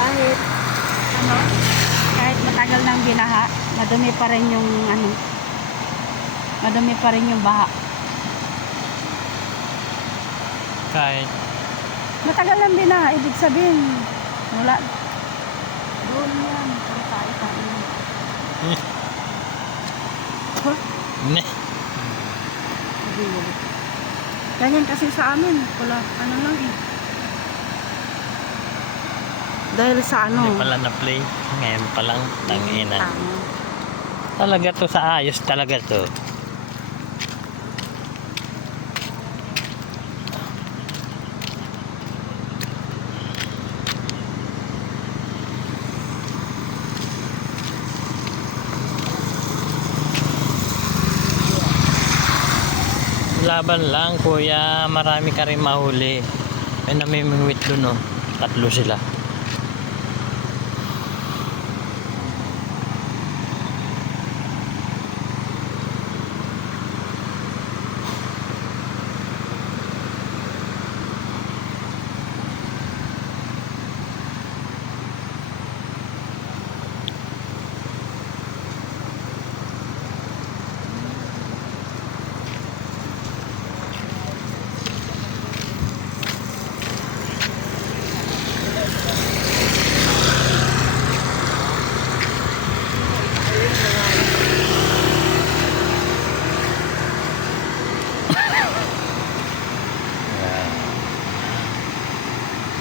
Kahit ano, kahit matagal nang binaha, madumi pa rin yung ano, madumi pa rin yung baha. Kahit Matagal nang binaha, ibig sabihin wala doon yan, pero tayo. Huh? ne. Ganyan kasi sa amin, wala, ano lang eh. Dahil sa ano. Hindi pala na-play. Ngayon pa lang. Tangina. Tama. Talaga to sa ayos talaga to. Laban lang kuya, marami ka rin mahuli. May namimingwit dun oh. 3 sila.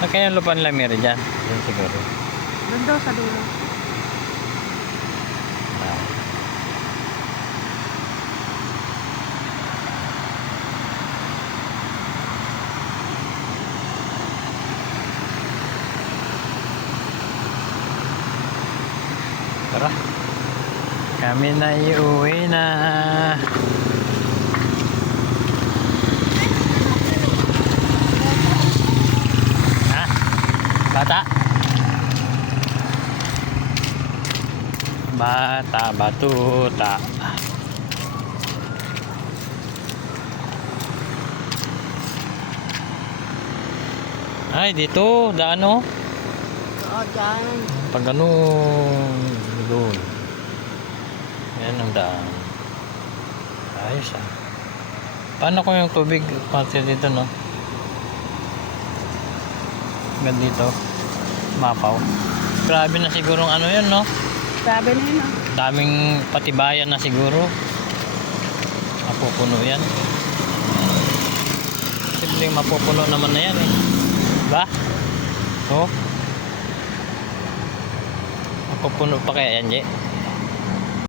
Kaya lupan lamir dyan. Yan siguro. Doon daw sa dulo. Tara. Kami na iuwi na. Ha? Bata? Bata, batuta. Ay, dito, daan oh. Oo, dyan. Pag ganun, doon. Yan ang daan. Ayos ah. Paano kung yung tubig pati dito no? Hanggang dito. Mapaw. Grabe na siguro ano yan no? Sabi na yun. Daming patibayan na siguro. Mapupuno yan. Simpleng mapupuno naman na yan eh. Diba? Oh. Mapupuno pa kaya yan, Je?